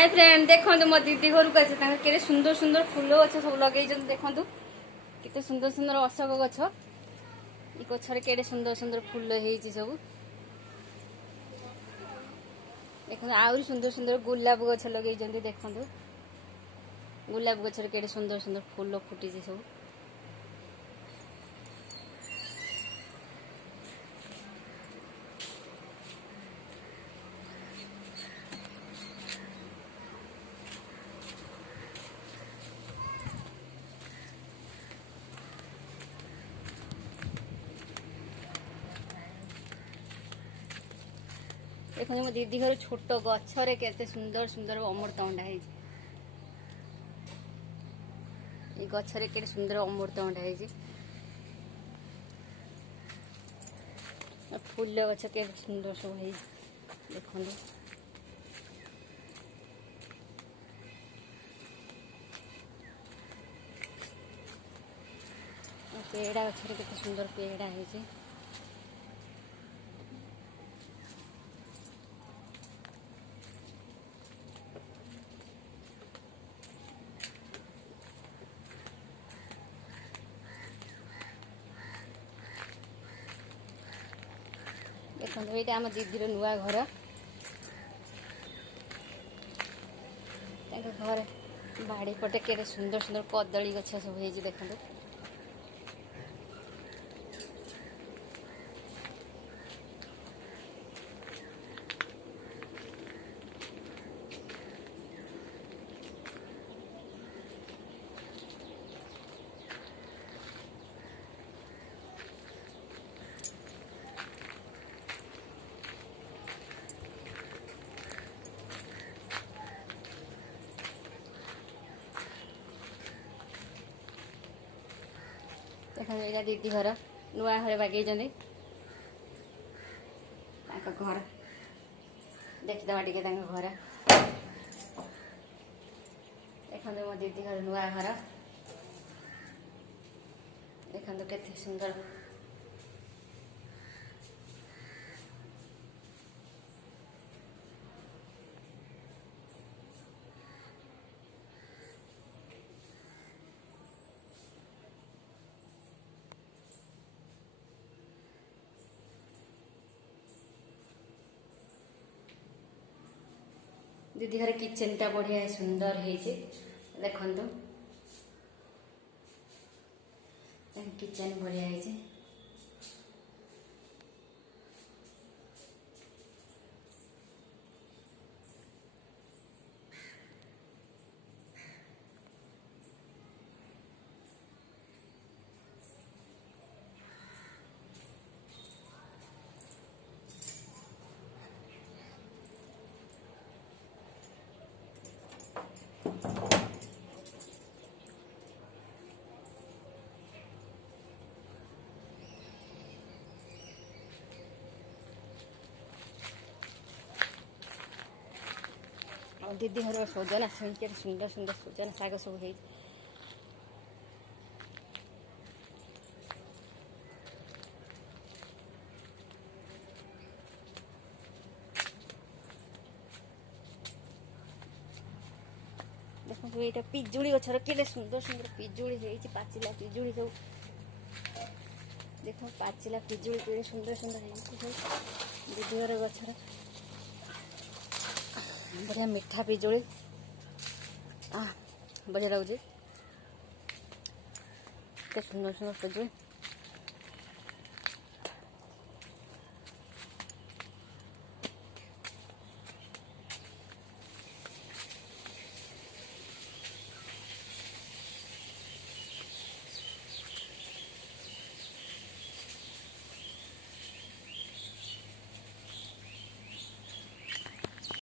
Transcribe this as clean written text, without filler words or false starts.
hi friend देखो मो दीदी घर को के सुंदर सुंदर फूल गछ सब लगे देखो केते सुंदर सुंदर अशोक गछ ये गछरे केड़े सुंदर सुंदर फूल होईची सब देखो आउरी सुंदर सुंदर गुलाब गछ लगे देखो गुलाब गछरे केड़े सुंदर सुंदर फूल फुटी सब देखो मो दीदी घर छोट गछरे केते सुंदर सुंदर अमृतभंडा है ये गछरे केते सुंदर अमृतभंडा है फूल गछ के सुंदर सब है देखो पेड़ा गछरे केते सुंदर पेड़ा है देखो ये आम दीदीर नुआ घर घर बाड़ी पटे के सुंदर सुंदर कदली गछ सब है देखो देखो ये दीदी घर नुआ घर बागे घर देखीदे टे घर देखो मो दीदी घर नुआ घर देखो केते सुंदर दीदी घर किचन टा बढ़िया सुंदर है देखो किचन बढ़िया है दीदी घर सजना सुंदर सुंदर सजना शाग सब है देखो ये पिजुड़ी गछर के सुंदर सुंदर पिजुड़ी है पाचिला पिजुड़ी सब देखो पाचिला पिजुड़ी के सुंदर सुंदर है दीदी घर गछर बढ़िया मीठा पिजुड़ी बढ़िया लगे सुंदर सुंदर पिजुड़ी